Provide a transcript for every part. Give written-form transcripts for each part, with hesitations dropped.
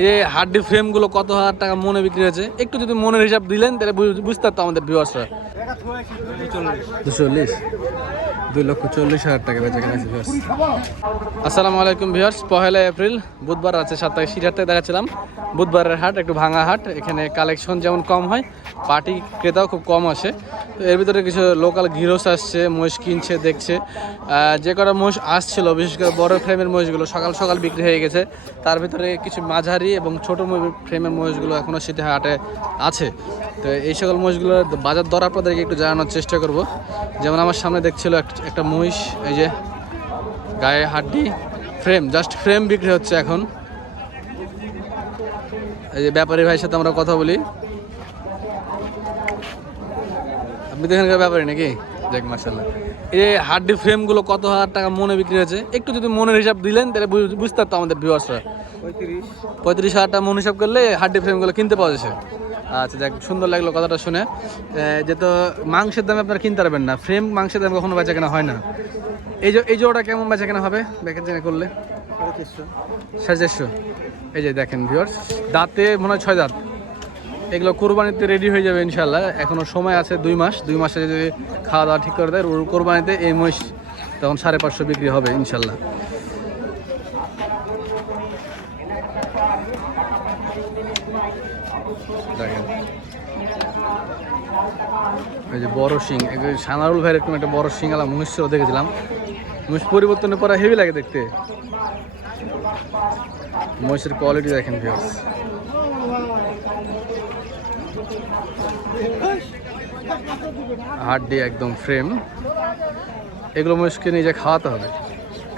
এই হাড্ডি ফ্রেমগুলো কত হাজার টাকা মনে বিক্রি হয়েছে, একটু যদি মনের হিসাব দিলেন তাহলে বুঝতে পারতো আমাদের ভিউয়ার্সরা। 240, 2,40,000 টাকা বেচা কেনা আছে ভিউয়ার্স। আসসালামু আলাইকুম ভিউয়ার্স, 1 এপ্রিল বুধবার আছে 7 তারিখ সিরাতে দেখাচ্ছিলাম। বুধবারের হাট একটু ভাঙা হাট, এখানে কালেকশন যেমন কম হয় পার্টি ক্রেতাও খুব কম আসে। তো এর ভিতরে কিছু লোকাল গৃহস্থ আসছে, মহিষ কিনছে দেখছে। যে কটা মহিষ আসছিল বিশেষ করে বড় ফ্রেমের মহিষগুলো সকাল সকাল বিক্রি হয়ে গেছে। তার ভিতরে কিছু মাঝারি এবং ছোটো ফ্রেমের মহিষগুলো এখনও শীতে হাটে আছে। তো এই সকল মহিষগুলোর বাজার দর আপনাদেরকে একটু জানানোর চেষ্টা করব। যেমন আমার সামনে দেখছিল একটা মহিষ, এই যে গায়ে হাড্ডি ফ্রেম, জাস্ট ফ্রেম বিক্রি হচ্ছে এখন। এই যে ব্যাপারী ভাইয়ের সাথে আমরা কথা বলি। আপনি তো এখানকার ব্যাপারী নাকি? দেখ মাশাআল্লাহ, এই যে হাড্ডি ফ্রেমগুলো কত হাজার টাকা মনে বিক্রি হয়েছে, একটু যদি মনের হিসাব দিলেন তাহলে বুঝতে পারতো আমাদের ভিউয়ার্সরা। 35,000 টাকা মন হিসাব করলে হাড্ডি ফ্রেমগুলো কিনতে পাওয়া যাচ্ছে। আচ্ছা দেখ, সুন্দর লাগলো কথাটা শুনে। যে তো মাংসের দামে আপনারা কিনতে পারবেন না, ফ্রেম মাংসের দামে কখনো বেচা কেনা হয় না। এই জোড়াটা কেমন বেচা কেনা হবে ব্যাকেট জেনে করলে? 450। এই যে দেখেন ভিউয়ার্স, দাঁতে মনে হয় 6 দাঁত। এগুলো কোরবানিতে রেডি হয়ে যাবে ইনশাল্লাহ, এখনও সময় আছে 2 মাস। 2 মাসে যদি খাওয়া দাওয়া ঠিক করে দেয় কোরবানিতে এই মহিষ তখন 550 বিক্রি হবে ইনশাল্লাহ। দেখেন এই যে বড় শিং, সানারুল ভাইয়ের এরকম একটা বড় শিং আলা মহিষ দেখেছিলাম। মহিষ পরিবর্তনের পরে হেভি লাগে দেখতে। মহিষের কোয়ালিটি দেখেন ভিউয়ার্স। হাড্ডি একদম ফ্রেম, এগুলো মহিষকে নিজে খাওয়াতে হবে।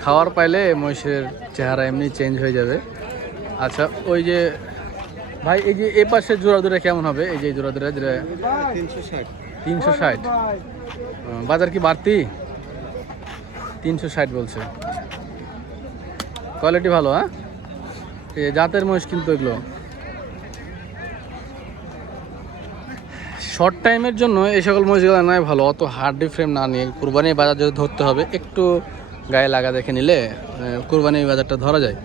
খাওয়ার পাইলে মহিষের চেহারা এমনি চেঞ্জ হয়ে যাবে। আচ্ছা ওই যে ভাই, এই যে এ পাশের জোড়া দুটা কেমন হবে? এই যে জোড়া দুটা যেটা 360। বাজার কি বাড়তি? 360 বলছে। কোয়ালিটি ভালো, হ্যাঁ, এই জাতের মহিষ কিন্তু এগুলো শর্ট টাইমের জন্য এই সকল মহিষগুলো নয় ভালো, অত হার্ডি ফ্রেম না নিয়ে কুরবানি বাজার যদি ধরতে হবে একটু গায়ে লাগা দেখে নিলে কুরবানি বাজারটা ধরা যায়।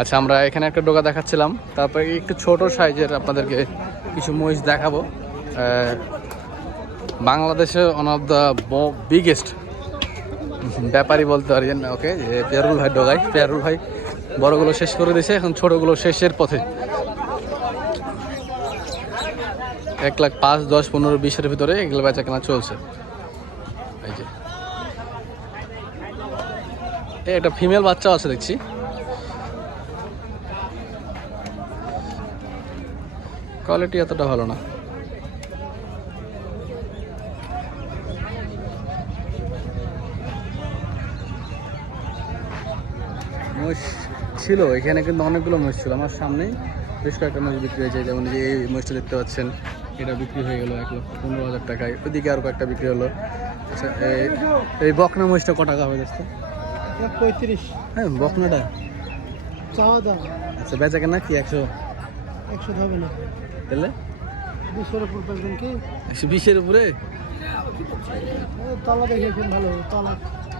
আচ্ছা আমরা এখানে একটা ডোকা দেখাচ্ছিলাম, তারপরে একটু ছোট সাইজের আপনাদেরকে কিছু মহিষ দেখাবো। বাংলাদেশে ওয়ান অফ দ্য বিগেস্ট ব্যাপারী বলতে পারেন ওকে, যে পেয়ারুল ভাই ডোগাই। পেয়ারুল ভাই বড়গুলো শেষ করে দিয়েছে, এখন ছোটোগুলো শেষের পথে। 1,05,000, 10, 15, 20-এর ভিতরে এগুলো বেচা কেনা চলছে। এই যে একটা ফিমেল বাচ্চাও আছে দেখছি। কোয়ালিটি এতটা ভালো না। মহিষ ছিল এখানে, কিন্তু অনেকগুলো মহিষ ছিল আমার সামনেই। বেশ কয়েকটা মহিষ বিক্রি হয়েছে, যেমন যে এই মহিষটা দেখতে পাচ্ছেন, এটা বিক্রি হয়ে গেল 1,15,000 টাকায়। ওইদিকে আরও কয়েকটা বিক্রি হলো। আচ্ছা এই বকনা মহিষটা ক টাকা হবে দেখতে? 35। হ্যাঁ বকনাটা চাওয়া দাম। আচ্ছা বেচা কেনা কি 100 হবে না তাহলে 20-এর উপর পাবেন কি? 120-এর উপরে? তলা দেখে খুব ভালো, তলা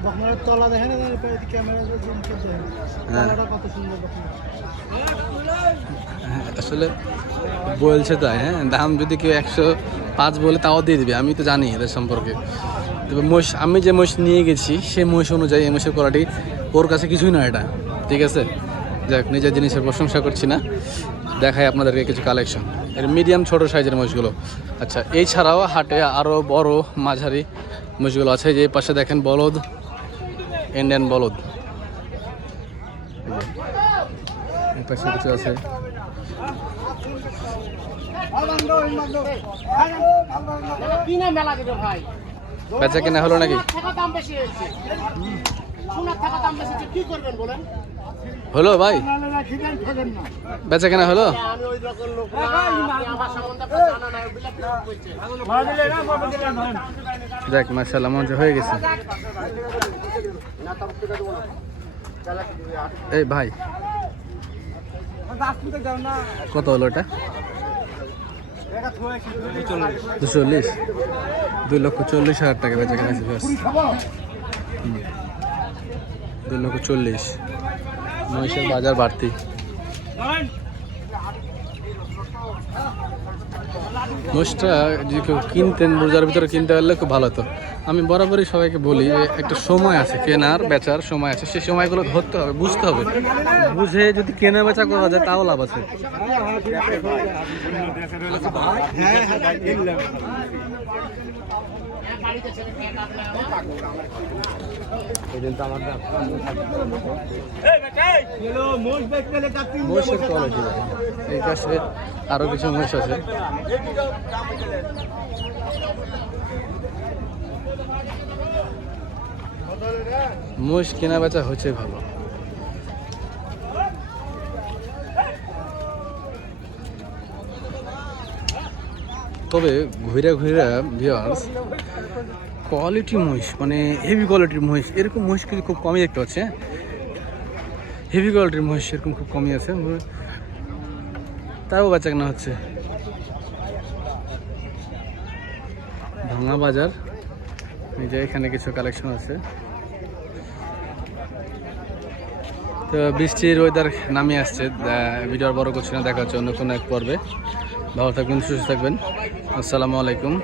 বকনার তলা দেখে না, ক্যামেরা জুম করতে তলাটা কত সুন্দর বকনা। আসলে বলছে তাই, হ্যাঁ দাম যদি কেউ 105 বলে তাও দিয়ে দিবে, আমি তো জানি এদের সম্পর্কে। তবে মহিষ, আমি যে মহিষ নিয়ে গেছি সেই মহিষ অনুযায়ী এই মহিষের কোয়ালিটি ওর কাছে কিছুই না এটা, ঠিক আছে? যাক, নিজের জিনিসের প্রশংসা করছি না, দেখাই আপনাদেরকে কিছু কালেকশন এর মিডিয়াম ছোট সাইজের মহিষগুলো। আচ্ছা এই ছাড়াও হাটে আরও বড় মাঝারি মহিষগুলো আছে। যে পাশে দেখেন বলদ, ইন্ডিয়ান বলদ, এই পাশে কিছু আছে। বেচা কেনা হলো নাকি? হলো ভাই, বেচা কেনা হলো? দেখ মাশাআল্লাহ মঞ্চ হয়ে গেছে। এই ভাই কত হলো এটা? 240, 2,40,000 টাকা বেচা কেনা আছে। 2,40,000 মহিষের বাজার বাড়তি। মোষটা যদি কেউ কিনতেন রোজার ভিতরে কিনতে পারলে খুব ভালো হতো। আমি বরাবরই সবাইকে বলি যে একটা সময় আছে, কেনার বেচার সময় আছে, সেই সময়গুলো ধরতে হবে, বুঝতে হবে, বুঝে যদি কেনা বেচা করা যায় তাও লাভ আছে। মোষের কোয়ালিটি এই পাশে আরো কিছু মোষ আছে। মোষ কেনা বেচা হচ্ছে ভালো। তবে ঘুরে ঘুরে ভিউয়ার্স কোয়ালিটি মহিষ মানে হেভি কোয়ালিটির মহিষ, এরকম মহিষ কিন্তু খুব কমই দেখতে পাচ্ছি। হেভি কোয়ালিটির মহিষ এরকম খুব কমই আছে, তাও বেচা কেনা হচ্ছে। ভাঙা বাজার, এই যে এখানে কিছু কালেকশন আছে। তো বৃষ্টির ওয়েদার নামিয়ে আসছে, ভিডিও আর বড় করছি না, দেখা হচ্ছে অন্য কোনো এক পর্বে। ভালো থাকবেন, সুস্থ থাকবেন, আসসালামু আলাইকুম।